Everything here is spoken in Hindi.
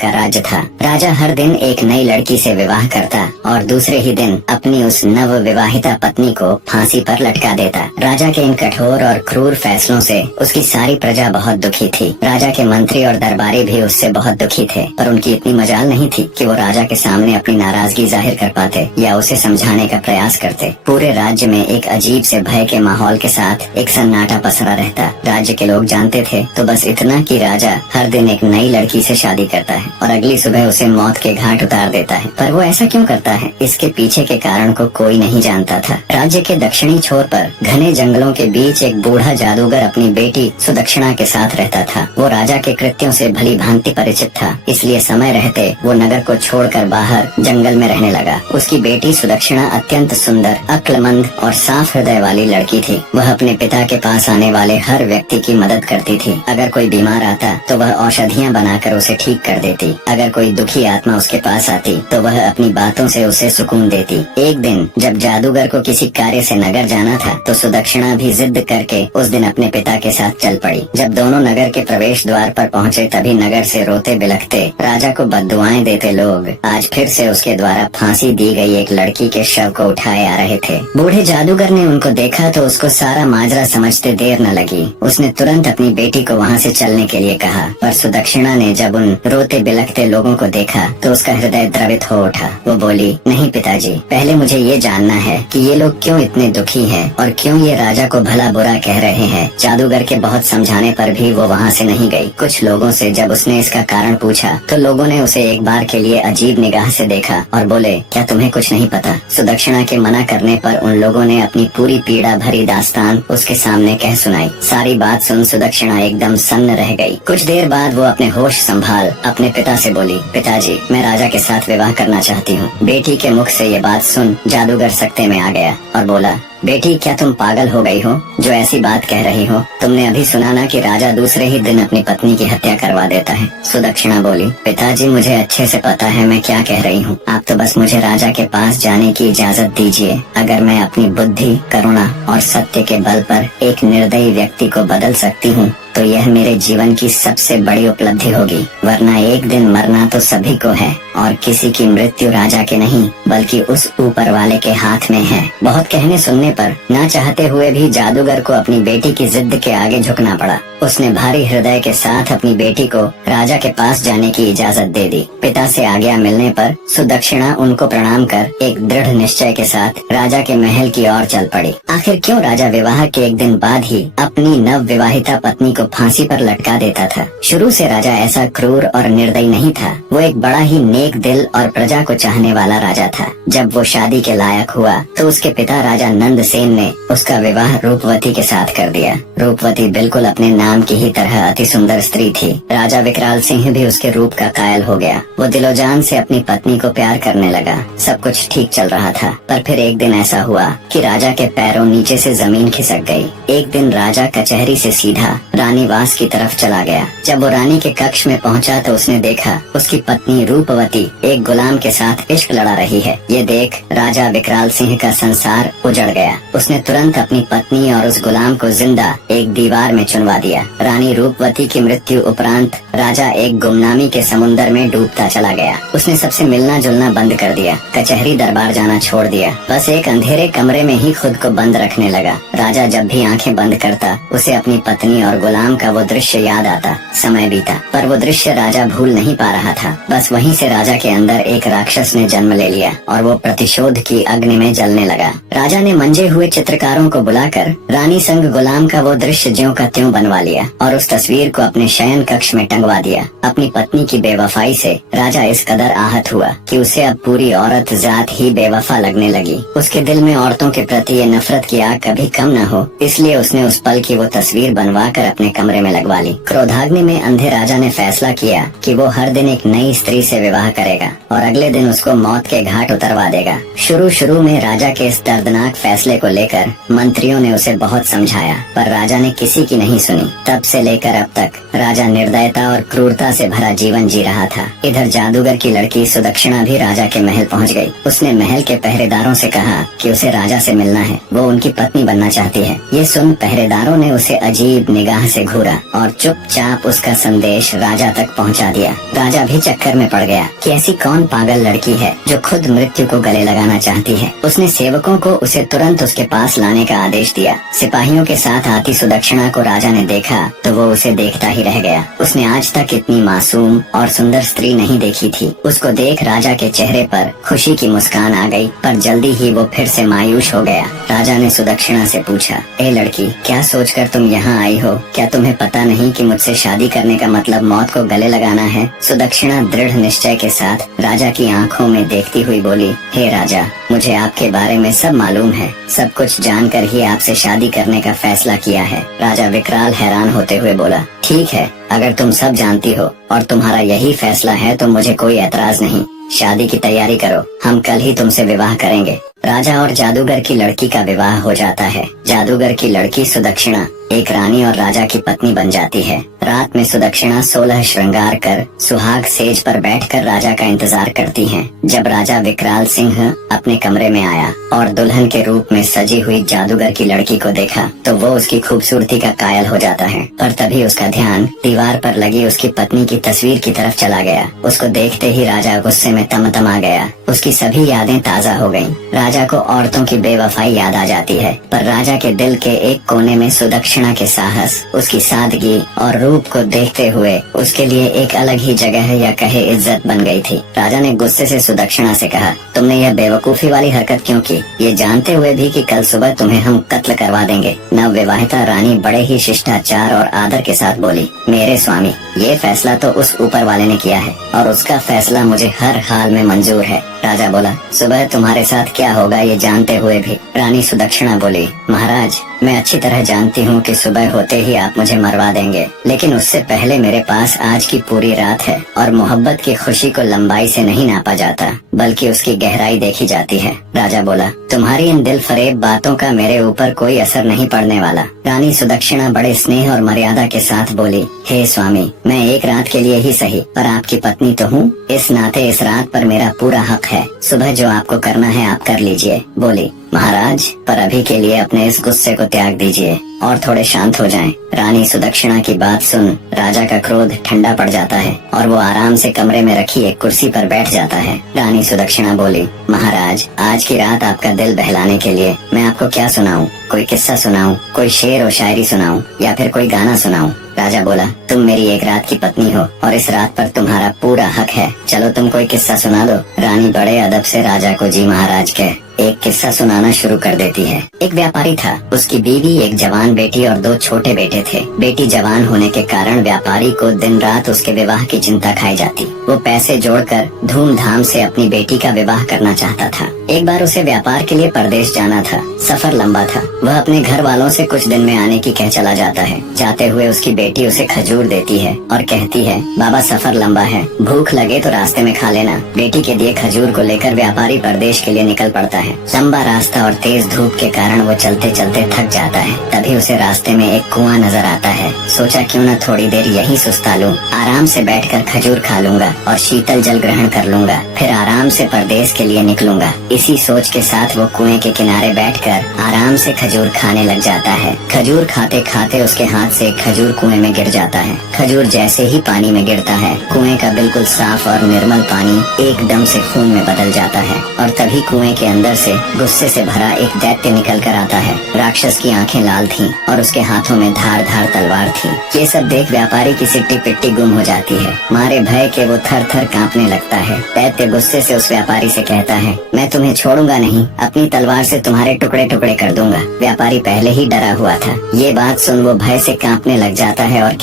का राज्य था। राजा हर दिन एक नई लड़की से विवाह करता और दूसरे ही दिन अपनी उस नव विवाहिता पत्नी को फांसी पर लटका देता। राजा के इन कठोर और क्रूर फैसलों से उसकी सारी प्रजा बहुत दुखी थी। राजा के मंत्री और दरबारी भी उससे बहुत दुखी थे, पर उनकी इतनी मजाल नहीं थी कि वो राजा के सामने अपनी नाराजगी जाहिर कर पाते या उसे समझाने का प्रयास करते। पूरे राज्य में एक अजीब से भय के माहौल के साथ एक सन्नाटा पसरा रहता। राज्य के लोग जानते थे तो बस इतना कि राजा हर दिन एक नई लड़की से शादी करता है और अगली सुबह उसे मौत के घाट उतार देता है। पर वो ऐसा क्यों करता है, इसके पीछे के कारण को कोई नहीं जानता था। राज्य के दक्षिणी छोर पर घने जंगलों के बीच एक बूढ़ा जादूगर अपनी बेटी सुदक्षिणा के साथ रहता था। वो राजा के कृत्यों से भली भांति परिचित था, इसलिए समय रहते वो नगर को छोड़कर बाहर जंगल में रहने लगा। उसकी बेटी सुदक्षिणा अत्यंत सुंदर, अक्लमंद और साफ हृदय वाली लड़की थी। वह अपने पिता के पास आने वाले हर व्यक्ति की मदद करती थी। अगर कोई बीमार आता तो वह औषधियाँ बनाकर उसे ठीक कर देती। अगर कोई दुखी आत्मा उसके पास आती तो वह अपनी बातों से उसे सुकून देती। एक दिन जब जादूगर को किसी कार्य से नगर जाना था तो सुदक्षिणा भी जिद करके उस दिन अपने पिता के साथ चल पड़ी। जब दोनों नगर के प्रवेश द्वार पर पहुँचे तभी नगर से रोते बिलखते राजा को बद्दुआएं देते लोग आज फिर से उसके द्वारा फांसी दी गई एक लड़की के शव को उठाए आ रहे थे। बूढ़े जादूगर ने उनको देखा तो उसको सारा माजरा समझते देर न लगी। उसने तुरंत अपनी बेटी को वहाँ से चलने के लिए कहा, पर सुदक्षिणा ने जब उन रोते बिलखते लोगों को देखा तो उसका हृदय द्रवित हो उठा। वो बोली, नहीं पिताजी, पहले मुझे ये जानना है कि ये लोग क्यों इतने दुखी हैं और क्यों ये राजा को भला बुरा कह रहे हैं। जादूगर के बहुत समझाने पर भी वो वहाँ से नहीं गई। कुछ लोगों से जब उसने इसका कारण पूछा तो लोगों ने उसे एक बार के लिए अजीब निगाह से देखा और बोले, क्या तुम्हें कुछ नहीं पता। सुदक्षिणा के मना करने पर उन लोगों ने अपनी पूरी पीड़ा भरी दास्तान उसके सामने कह सुनाई। सारी बात सुन सुदक्षिणा एकदम सन्न रह गई। कुछ देर बाद वो अपने होश संभाल अपने पिता से बोली, पिताजी, मैं राजा के साथ विवाह करना चाहती हूँ। बेटी के मुख से ये बात सुन जादूगर सकते में आ गया और बोला, बेटी, क्या तुम पागल हो गई हो जो ऐसी बात कह रही हो। तुमने अभी सुना ना कि राजा दूसरे ही दिन अपनी पत्नी की हत्या करवा देता है। सुदक्षिणा बोली, पिताजी, मुझे अच्छे से पता है मैं क्या कह रही हूँ। आप तो बस मुझे राजा के पास जाने की इजाजत दीजिए। अगर मैं अपनी बुद्धि, करुणा और सत्य के बल पर एक निर्दयी व्यक्ति को बदल सकती हूँ तो यह मेरे जीवन की सबसे बड़ी उपलब्धि होगी। वरना एक दिन मरना तो सभी को है और किसी की मृत्यु राजा के नहीं बल्कि उस ऊपर वाले के हाथ में है। बहुत कहने सुनने पर ना चाहते हुए भी जादूगर को अपनी बेटी की जिद के आगे झुकना पड़ा। उसने भारी हृदय के साथ अपनी बेटी को राजा के पास जाने की इजाजत दे दी। पिता से आज्ञा मिलने पर सुदक्षिणा उनको प्रणाम कर एक दृढ़ निश्चय के साथ राजा के महल की ओर चल पड़ी। आखिर क्यों राजा विवाह के एक दिन बाद ही अपनी नव विवाहिता पत्नी को फांसी पर लटका देता था। शुरू से राजा ऐसा क्रूर और निर्दयी नहीं था। वो एक बड़ा ही नेक दिल और प्रजा को चाहने वाला राजा था। जब वो शादी के लायक हुआ तो उसके पिता राजा नंदसेन ने उसका विवाह रूपवती के साथ कर दिया। रूपवती बिल्कुल अपने नाम की ही तरह अति सुंदर स्त्री थी। राजा विकराल सिंह भी उसके रूप का कायल हो गया। वो दिलोजान से अपनी पत्नी को प्यार करने लगा। सब कुछ ठीक चल रहा था, पर फिर एक दिन ऐसा हुआ कि राजा के पैरों नीचे से जमीन खिसक गई। एक दिन राजा कचहरी से सीधा रानीवास की तरफ चला गया। जब वो रानी के कक्ष में पहुंचा तो उसने देखा उसकी पत्नी रूपवती एक गुलाम के साथ इश्क लड़ा रही है। ये देख राजा विकराल सिंह का संसार उजड़ गया। उसने तुरंत अपनी पत्नी और उस गुलाम को जिंदा एक दीवार में चुनवा दिया। रानी रूपवती की मृत्यु उपरांत राजा एक गुमनामी के समुन्दर में डूबता चला गया। उसने सबसे मिलना जुलना बंद कर दिया, कचहरी दरबार जाना छोड़ दिया। बस एक अंधेरे कमरे में ही खुद को बंद रखने लगा। राजा जब भी आंखें बंद करता उसे अपनी पत्नी और गुलाम का वो दृश्य याद आता। समय बीता पर वो दृश्य राजा भूल नहीं पा रहा था। बस वहीं से राजा के अंदर एक राक्षस ने जन्म ले लिया और वो प्रतिशोध की अग्नि में जलने लगा। राजा ने मंजे हुए चित्रकारों को बुलाकर रानी संग गुलाम का वो दृश्य ज्यों का त्यों बनवा लिया और उस तस्वीर को अपने शयन कक्ष में टंगवा दिया। अपनी पत्नी की बेवफाई से राजा इस कदर आहत हुआ कि उसे अब पूरी औरत जात ही बेवफा लगने लगी। उसके दिल में औरतों के प्रति ये नफरत की आग कभी कम न हो, इसलिए उसने उस पल की वो तस्वीर बनवा कर अपने कमरे में लगवा ली। क्रोधाग्नि में अंधे राजा ने फैसला किया कि वो हर दिन एक नई स्त्री से विवाह करेगा और अगले दिन उसको मौत के घाट उतरवा देगा। शुरू में राजा के इस दर्दनाक फैसले को लेकर मंत्रियों ने उसे बहुत समझाया, पर राजा ने किसी की नहीं सुनी। तब से लेकर अब तक राजा निर्दयता और क्रूरता से भरा जीवन जी रहा था। इधर जादूगर की लड़की सुदक्षिणा भी राजा के महल पहुंच गई। उसने महल के पहरेदारों से कहा कि उसे राजा से मिलना है, वो उनकी पत्नी बनना चाहती है। ये सुन पहरेदारों ने उसे अजीब निगाह से घूरा और चुपचाप उसका संदेश राजा तक पहुंचा दिया। राजा भी चक्कर में पड़ गया कि ऐसी कौन पागल लड़की है जो खुद मृत्यु को गले लगाना चाहती है। उसने सेवकों को उसे तुरंत उसके पास लाने का आदेश दिया। सिपाहियों के साथ आती सुदक्षिणा को राजा ने देखा तो वो उसे देखता ही रह गया। उसने आज तक इतनी मासूम और सुंदर स्त्री नहीं देखी थी। उसको देख राजा के चेहरे पर खुशी की मुस्कान आ गई, पर जल्दी ही वो फिर से मायूस हो गया। राजा ने सुदक्षिणा से पूछा, ए लड़की, क्या सोचकर तुम यहाँ आई हो? क्या तुम्हें पता नहीं कि मुझसे शादी करने का मतलब मौत को गले लगाना है? सुदक्षिणा दृढ़ निश्चय के साथ राजा की आंखों में देखती हुई बोली, हे राजा, मुझे आपके बारे में सब मालूम है। सब कुछ जानकर ही आपसे शादी करने का फैसला किया है। राजा विकराल हैरान होते हुए बोला, ठीक है, अगर तुम सब जानती हो और तुम्हारा यही फैसला है तो मुझे कोई एतराज नहीं। शादी की तैयारी करो, हम कल ही तुमसे विवाह करेंगे। राजा और जादूगर की लड़की का विवाह हो जाता है। जादूगर की लड़की सुदक्षिणा एक रानी और राजा की पत्नी बन जाती है। रात में सुदक्षिणा 16 श्रृंगार कर सुहाग सेज पर बैठकर राजा का इंतजार करती हैं। जब राजा विकराल सिंह अपने कमरे में आया और दुल्हन के रूप में सजी हुई जादूगर की लड़की को देखा तो वो उसकी खूबसूरती का कायल हो जाता है। पर तभी उसका ध्यान दीवार पर लगी उसकी पत्नी की तस्वीर की तरफ चला गया। उसको देखते ही राजा गुस्से में तमतमा गया। उसकी सभी यादें ताजा हो गईं। राजा को औरतों की बेवफाई याद आ जाती है, पर राजा के दिल के एक कोने में सुदक्षिणा के साहस, उसकी सादगी और रूप को देखते हुए उसके लिए एक अलग ही जगह या कहे इज्जत बन गई थी। राजा ने गुस्से से सुदक्षिणा से कहा, तुमने यह बेवकूफी वाली हरकत क्यों की? ये जानते हुए भी कि कल सुबह तुम्हें हम कत्ल करवा देंगे। नवविवाहिता रानी बड़े ही शिष्टाचार और आदर के साथ बोली, मेरे स्वामी, ये फैसला तो उस ऊपर वाले ने किया है और उसका फैसला मुझे हर हाल में मंजूर है। राजा बोला, सुबह तुम्हारे साथ क्या होगा ये जानते हुए भी? रानी सुदक्षिणा बोली, महाराज, मैं अच्छी तरह जानती हूँ कि सुबह होते ही आप मुझे मरवा देंगे, लेकिन उससे पहले मेरे पास आज की पूरी रात है और मोहब्बत की खुशी को लंबाई से नहीं नापा जाता बल्कि उसकी गहराई देखी जाती है। राजा बोला, तुम्हारी इन दिल फरेब बातों का मेरे ऊपर कोई असर नहीं पड़ने वाला। रानी सुदक्षिणा बड़े स्नेह और मर्यादा के साथ बोली, हे स्वामी, मैं एक रात के लिए ही सही पर आपकी पत्नी तो हूँ। इस नाते इस रात पर मेरा पूरा हक है। सुबह जो आपको करना है आप कर लीजिए। बोली, महाराज, पर अभी के लिए अपने इस गुस्से को त्याग दीजिए और थोड़े शांत हो जाएं। रानी सुदक्षिणा की बात सुन राजा का क्रोध ठंडा पड़ जाता है और वो आराम से कमरे में रखी एक कुर्सी पर बैठ जाता है। रानी सुदक्षिणा बोली, महाराज, आज की रात आपका दिल बहलाने के लिए मैं आपको क्या सुनाऊं? कोई किस्सा सुनाऊं, कोई शेर और शायरी सुनाऊं या फिर कोई गाना सुनाऊं? राजा बोला, तुम मेरी एक रात की पत्नी हो और इस रात पर तुम्हारा पूरा हक है। चलो तुम कोई किस्सा सुना दो। रानी बड़े अदब से राजा को जी महाराज कह एक किस्सा सुनाना शुरू कर देती है। एक व्यापारी था, उसकी बीवी, एक जवान बेटी और 2 छोटे बेटे थे। बेटी जवान होने के कारण व्यापारी को दिन रात उसके विवाह की चिंता खाई जाती। वो पैसे जोड़कर धूमधाम से अपनी बेटी का विवाह करना चाहता था। एक बार उसे व्यापार के लिए परदेश जाना था। सफर लंबा था। वह अपने घर वालों से कुछ दिन में आने की कह चला जाता है। जाते हुए उसकी बेटी उसे खजूर देती है और कहती है, बाबा, सफर लंबा है, भूख लगे तो रास्ते में खा लेना। बेटी के दिए खजूर को लेकर व्यापारी परदेश के लिए निकल पड़ता है। लंबा रास्ता और तेज धूप के कारण वो चलते चलते थक जाता है। तभी उसे रास्ते में एक कुआं नजर आता है। सोचा क्यों न थोड़ी देर यहीं सुस्ता लूं, आराम से बैठकर खजूर खा लूंगा और शीतल जल ग्रहण कर लूंगा, फिर आराम से परदेश के लिए निकलूंगा। इसी सोच के साथ वो कुएं के किनारे बैठकर आराम से खजूर खाने लग जाता है। खजूर खाते खाते उसके हाथ से एक खजूर कुएं में गिर जाता है। खजूर जैसे ही पानी में गिरता है, कुएं का बिल्कुल साफ और निर्मल पानी एकदम से खून में बदल जाता है और तभी कुएं के अंदर से गुस्से से भरा एक दैत्य निकल कर आता है। राक्षस की आंखें लाल थीं और उसके हाथों में धार धार तलवार थी। ये सब देख व्यापारी की सिट्टी पिट्टी गुम हो जाती है। मारे भय के वो थर थर कांपने लगता है। दैत्य गुस्से से उस व्यापारी से कहता है, मैं तुम्हें छोड़ूंगा नहीं, अपनी तलवार से तुम्हारे टुकड़े टुकड़े कर दूंगा। व्यापारी पहले ही डरा हुआ था। ये बात सुन वो भय से कांपने लग जाता है और